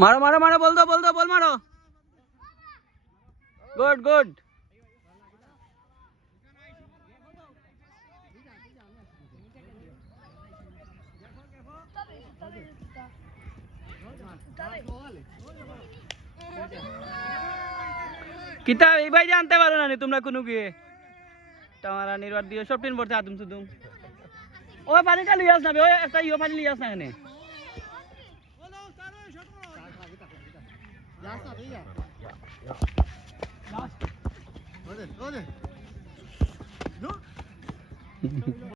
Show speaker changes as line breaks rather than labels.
মারো মারো মারো বল দো বল দো বল মারো। গুড গুড কিতা এই ভাই জানতে পারো না নি তোমরা কোনো গিয়ে তোমারা নির্বাদ দিয়ে সব টিন পড়ছে আদম সুদুম। ওই পানিটা লিয়াস না বে, ওই একটা ইয়ে পানি লিয়াস না এখানে।